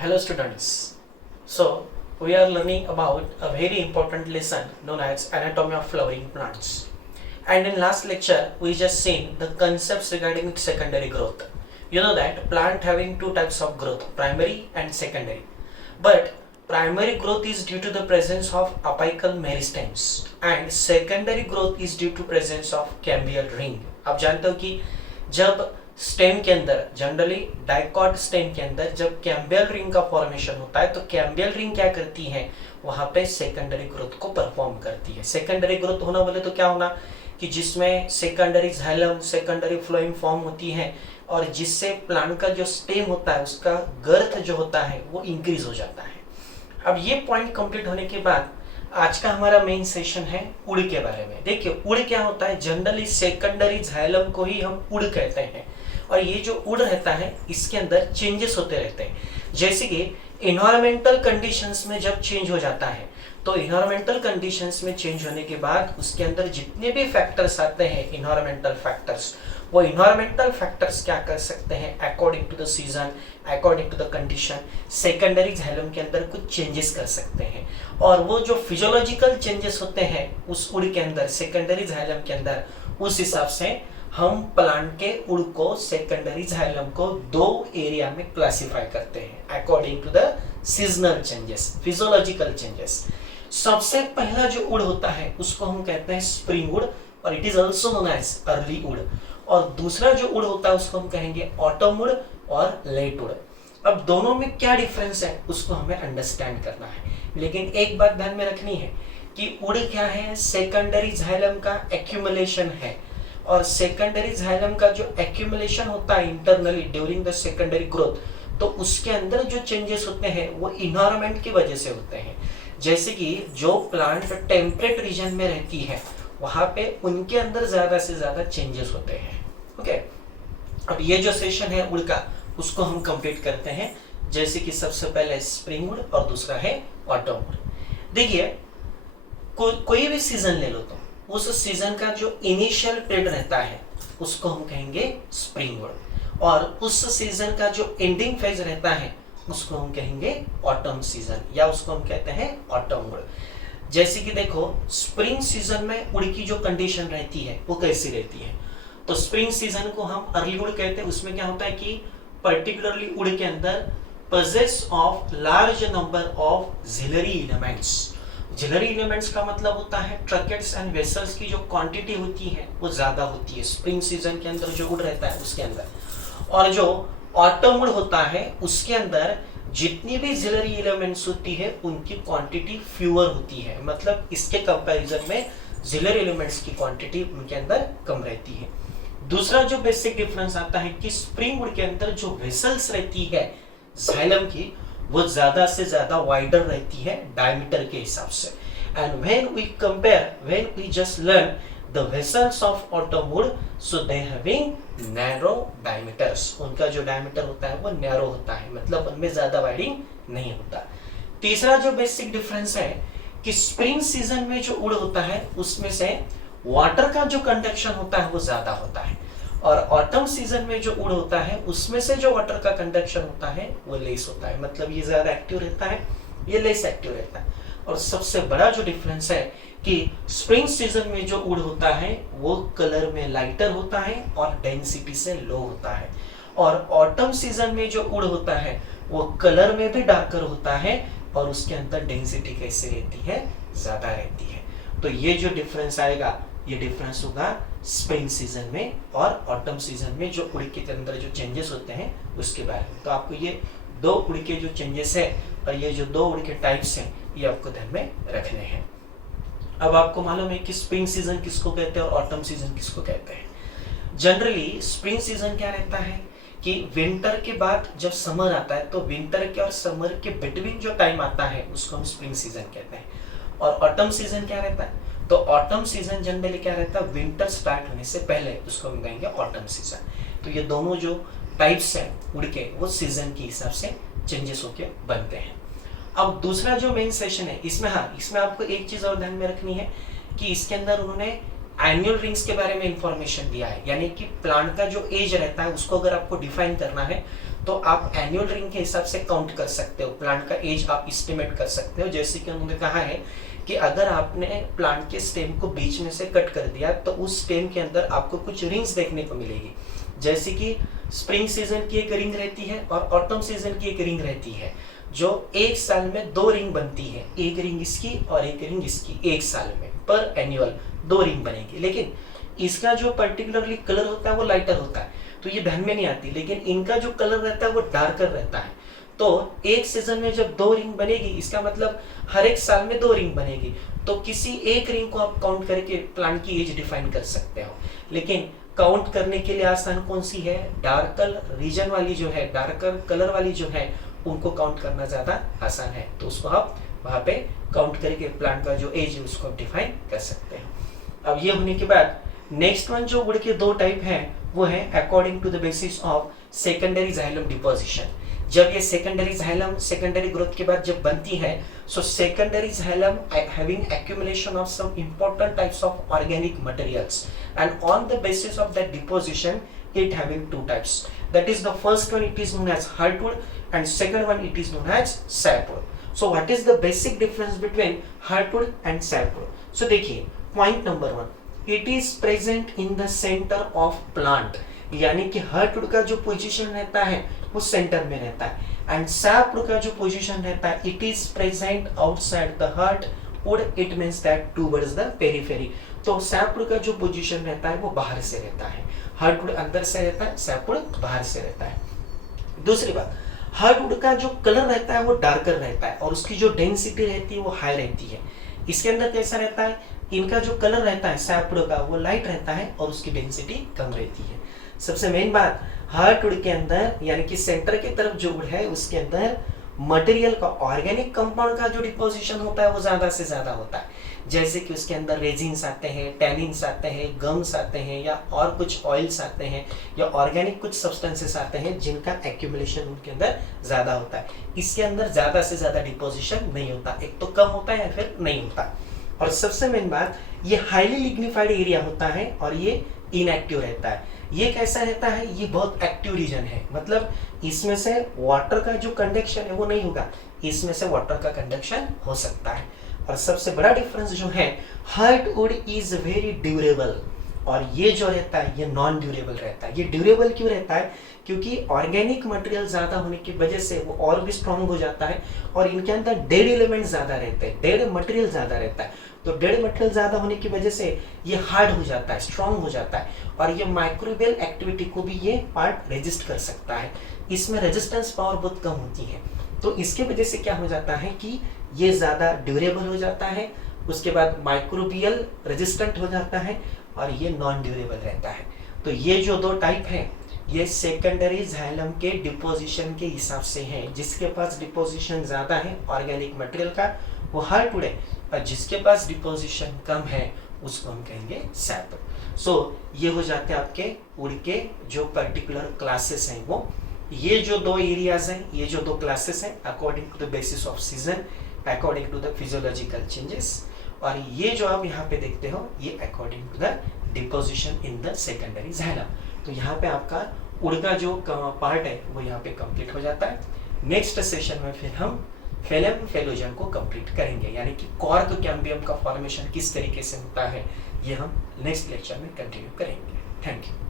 Hello students. So we are learning about a very important lesson known as anatomy of flowering plants. And in last lecture we just seen the concepts regarding secondary growth. You know that plant having two types of growth, primary and secondary. But primary growth is due to the presence of apical meristems and secondary growth is due to presence of cambial ring. आप जानते हो कि जब stem के अंदर generally dicot stem के अंदर जब कैम्बियल रिंग का फॉर्मेशन होता है तो कैम्बियल रिंग क्या करती है, वहां पे सेकेंडरी ग्रोथ को परफॉर्म करती है। सेकेंडरी ग्रोथ होना बोले तो क्या होना कि जिसमें secondary xylem, secondary phloem form होती है और जिससे प्लांट का जो स्टेम होता है उसका गर्थ जो होता है वो इंक्रीज हो जाता है। अब ये पॉइंट कंप्लीट होने के बाद आज का हमारा मेन सेशन है उड़ के बारे में। देखिए उड़ क्या होता है, जनरली सेकेंडरी जाइलम को ही हम उड़ कहते हैं और ये जो उड़ रहता है इसके अंदर चेंजेस होते रहते हैं। जैसे कि इन्वायरमेंटल कंडीशंस में जब चेंज हो जाता है तो इन्वायरमेंटल कंडीशंस में चेंज होने के बाद उसके अंदर जितने भी फैक्टर्स आते हैं इन्वायरमेंटल फैक्टर्स, वो इन्वायरमेंटल फैक्टर्स क्या कर सकते हैं, according to the season, according to the condition secondary xylem के अंदर कुछ चेंजेस कर सकते हैं। और वो जो फिजियोलॉजिकल चेंजेस होते हैं उस उड़ के अंदर, सेकेंडरी जाइलम के अंदर, उस हिसाब से हम प्लांट के उड़ को, सेकेंडरी जाइलम को दो एरिया में क्लासिफाई करते हैं according to the seasonal changes, physiological changes. सबसे पहला जो उड़ होता है उसको हम कहते हैं स्प्रिंग उड़ और it is also known as early wood. और दूसरा जो उड़ होता है उसको हम कहेंगे ऑटम उड़ और लेट उड़। अब दोनों में क्या डिफरेंस है उसको हमें अंडरस्टैंड करना है, लेकिन एक बात ध्यान में रखनी है कि उड़ क्या है, सेकेंडरी जाइलम का एक्यूमुलेशन है और सेकेंडरी जाइलम का जो एक्यूमुलेशन होता है internally during the secondary growth, तो उसके अंदर जो चेंजेस होते हैं वो इन्वायरमेंट की वजह से होते हैं। जैसे कि जो प्लांट टेम्परेट रीजन में रहती है वहां पे उनके अंदर ज्यादा से ज्यादा चेंजेस होते हैं। ओके, अब ये जो सेशन है उड़ का उसको हम कंप्लीट करते हैं। जैसे कि सबसे पहले स्प्रिंग उड़ और दूसरा है ऑटम उड़। देखिए कोई भी सीजन ले लो तो उस सीजन का जो इनिशियल पीरियड रहता है उसको हम कहेंगे स्प्रिंग उड़ और उस सीजन का जो एंडिंग फेज रहता है उसको हम कहेंगे ऑटम सीजन या उसको हम कहते हैं ऑटम उड़। जैसे कि देखो स्प्रिंग सीजन में उड़ की जो कंडीशन रहती है वो कैसी रहती है, तो स्प्रिंग सीजन को हम अर्ली उड़ कहते हैं। उसमें क्या होता है कि पर्टिकुलरली उड़ के अंदर possesses of large number of झिलरी एलिमेंट्स। झिलरी एलिमेंट्स का मतलब होता है ट्रकेट्स एंड वेसल्स की जो क्वांटिटी होती है वो ज्यादा होती है स्प्रिंग सीजन के अंदर जो उड़ रहता है उसके अंदर। और जो ऑटम उड़ होता है उसके अंदर जितनी भी झिलरी एलिमेंट्स होती है उनकी क्वांटिटी फ्यूअर होती है, मतलब इसके कंपैरिजन में झिलरी एलिमेंट्स की क्वांटिटी उनके अंदर कम रहती है। दूसरा जो बेसिक डिफरेंस आता है कि स्प्रिंग उड़ के अंदर जो वेसल्स रहती है जाइलम की वो ज्यादा से ज्यादा वाइडर रहती है डायमीटर के हिसाब से। And when we compare, when we just learn the vessels of autumn wood, so they having narrow diameters. उनका जो डायमीटर होता है वो नैरो होता है, मतलब उनमें ज्यादा वाइडिंग नहीं होता। तीसरा जो बेसिक डिफरेंस है कि स्प्रिंग सीजन में जो उड़ होता है उसमें से वाटर का जो कंडक्शन होता है वो ज्यादा होता है और ऑटम सीजन में जो उड़ होता है उसमें से जो वाटर का कंडक्शन होता है वो लेस होता है, मतलब ये ज्यादा एक्टिव रहता है, ये लेस एक्टिव रहता है। और सबसे बड़ा जो डिफरेंस है कि स्प्रिंग सीजन में जो उड़ होता है वो कलर में लाइटर होता है और डेंसिटी से लो होता है, और ऑटम सीजन में जो उड़ होता है वो कलर में भी डार्कर होता है और उसके अंदर डेंसिटी कैसे रहती है, ज्यादा रहती है। तो ये जो डिफरेंस आएगा ये डिफरेंस होगा स्प्रिंग सीजन में और ऑटम सीजन में जो उड़ के अंदर जो चेंजेस होते हैं उसके बारे में। तो आपको ये दो उड़ के जो चेंजेस है और ये जो दो उड़ के टाइप्स हैं ये आपको ध्यान में रखने हैं। अब आपको मालूम है कि स्प्रिंग सीजन किसको कहते हैं और ऑटम सीजन किसको कहते हैं। जनरली स्प्रिंग सीजन क्या रहता है कि विंटर के बाद जब समर आता है तो विंटर के और समर के बिटवीन जो टाइम आता है उसको हम स्प्रिंग सीजन कहते हैं। और ऑटम सीजन क्या रहता है, तो ऑटम सीजन जनरली क्या रहता है, विंटर स्टार्ट होने से पहले, उसको हम कहेंगे ऑटम सीजन। तो ये दोनों जो टाइप्स हैं उड़ के वो सीजन के हिसाब से चेंजेस होके बनते हैं। अब दूसरा जो मेन सेशन है इसमें, हाँ इसमें आपको एक चीज और ध्यान में रखनी है कि इसके अंदर उन्होंने एनुअल रिंग्स के बारे में इंफॉर्मेशन दिया है, यानी कि प्लांट का जो एज रहता है उसको अगर आपको डिफाइन करना है तो आप एनुअल रिंग के हिसाब से काउंट कर सकते हो, प्लांट का एज आप एस्टिमेट कर सकते हो। जैसे कि उन्होंने कहा है कि अगर आपने प्लांट के स्टेम को बीच में से कट कर दिया तो उस स्टेम के अंदर आपको कुछ रिंग्स देखने को मिलेगी, जैसे कि स्प्रिंग सीजन की एक रिंग रहती है और ऑटम सीजन की एक रिंग रहती है, जो एक साल में 2 रिंग बनती है, एक रिंग इसकी और एक रिंग इसकी, एक साल में पर एनुअल 2 रिंग बनेगी। लेकिन इसका जो पर्टिकुलरली कलर होता है वो लाइटर होता है, तो ये ध्यान में नहीं आती, लेकिन इनका जो कलर रहता है वो डार्कर रहता है। तो एक सीजन में जब 2 रिंग बनेगी, इसका मतलब हर एक साल में 2 रिंग बनेगी, तो किसी एक रिंग को आप काउंट करके प्लांट की एज डिफाइन कर सकते हो। लेकिन काउंट करने के लिए आसान कौन सी है, डार्कर रीजन वाली जो है, डार्कर कलर वाली जो है, उनको काउंट करना ज्यादा आसान है, तो उसको आप वहां पे काउंट करके प्लांट का जो एज है उसको आप डिफाइन कर सकते हैं। अब ये होने के बाद नेक्स्ट वन जो वुड के 2 टाइप हैं वो है according to the basis of secondary xylem deposition. जब ये सेकेंडरी जाइलम सेकेंडरी ग्रोथ के बाद जब बनती है, so secondary xylem having accumulation of some important types of organic materials and on the basis of that deposition it having 2 types. That is the first one, it is known as heartwood, and second one it is known as sapwood. So what is the basic difference between heartwood and sapwood? So देखिए point number 1, it is present in the center of plant, यानी कि heartwood का जो position रहता है वो centre में रहता है, एंड सैपवुड का जो पोजीशन रहता है it is present outside the heartwood, it means that towards the periphery. तो सैपवुड का जो पोजीशन रहता है वो बाहर से रहता है, हार्टवुड अंदर से रहता है, सैपवुड बाहर से रहता है। दूसरी बात, हार्टवुड का जो कलर रहता है वो डार्कर रहता है और उसकी जो डेंसिटी रहती है वो हाई रहती है। इसके अंदर कैसा रहता है, इनका जो कलर रहता है सैपवुड का वो लाइट रहता है और उसकी डेंसिटी कम रहती है। सबसे मेन बात, हार्टवुड के अंदर यानी कि सेंटर की तरफ जो वुड है उसके अंदर मटेरियल का, ऑर्गेनिक कंपाउंड का जो डिपोजिशन होता है वो ज्यादा से ज्यादा होता है, जैसे कि उसके अंदर रेजिन्स आते हैं, टैनिन्स आते हैं, गम्स आते हैं, या और कुछ ऑयल्स आते हैं, या ऑर्गेनिक कुछ सब्सटेंसेस आते हैं जिनका एक्यूमुलेशन उनके अंदर ज्यादा होता है। इसके अंदर ज्यादा से ज्यादा डिपोजिशन नहीं होता, एक तो कम होता है या फिर नहीं होता। और सबसे मेन बात, ये हाईली लिग्निफाइड एरिया होता है और ये इनएक्टिव रहता है। ये कैसा रहता है, ये बहुत एक्टिव रीजन है, मतलब इसमें से वाटर का जो कंडक्शन है वो नहीं होगा, इसमें से वाटर का कंडक्शन हो सकता है। और सबसे बड़ा डिफरेंस जो है, हार्टवुड इज वेरी ड्यूरेबल और ये जो रहता है ये नॉन ड्यूरेबल रहता है। ये ड्यूरेबल क्यों रहता है, क्योंकि ऑर्गेनिक मटेरियल ज्यादा होने की वजह से वो और भी स्ट्रांग हो जाता है और इनके अंदर डेड एलिमेंट ज्यादा रहते हैं, डेड मटेरियल ज्यादा रहता है, तो डेड मटेरियल ज्यादा होने की वजह से ये हार्ड हो जाता है, स्ट्रांग हो जाता है और ये माइक्रोबियल एक्टिविटी को भी ये पार्ट रेजिस्ट कर सकता है। इसमें रेजिस्टेंस पावर बहुत कम होती है, तो इसके वजह से क्या हो जाता है कि ये ज्यादा ड्यूरेबल हो जाता है, उसके बाद माइक्रोबियल रेजिस्टेंट हो जाता है और ये नॉन ड्यूरेबल रहता है। तो ये जो 2 टाइप हैं ये सेकेंडरी जाइलम के डिपोजिशन के हिसाब से हैं। जिसके पास डिपोजिशन ज्यादा है ऑर्गेनिक मटेरियल का वो हार्टवुड है, और जिसके पास डिपोजिशन कम है उसको हम कहेंगे सैपवुड। सो ये हो जाते हैं आपके वुड के जो पर्टिकुलर क्लासेस हैं वो। ये जो 2 एरियाज हैं, ये जो 2 क्लासेस हैं according to the basis of season, according to the physiological changes, और ये जो आप यहाँ पे देखते हो ये according to the deposition in the secondary xylem. तो यहाँ पे आपका वुड का जो पार्ट है वो यहाँ पे कंप्लीट हो जाता है। नेक्स्ट सेशन में फिर हम फेलम फेलोजन को कंप्लीट करेंगे, यानी कि कॉर्क कैम्बियम का फॉर्मेशन किस तरीके से होता है ये हम नेक्स्ट लेक्चर में कंटिन्यू करेंगे। Thank you.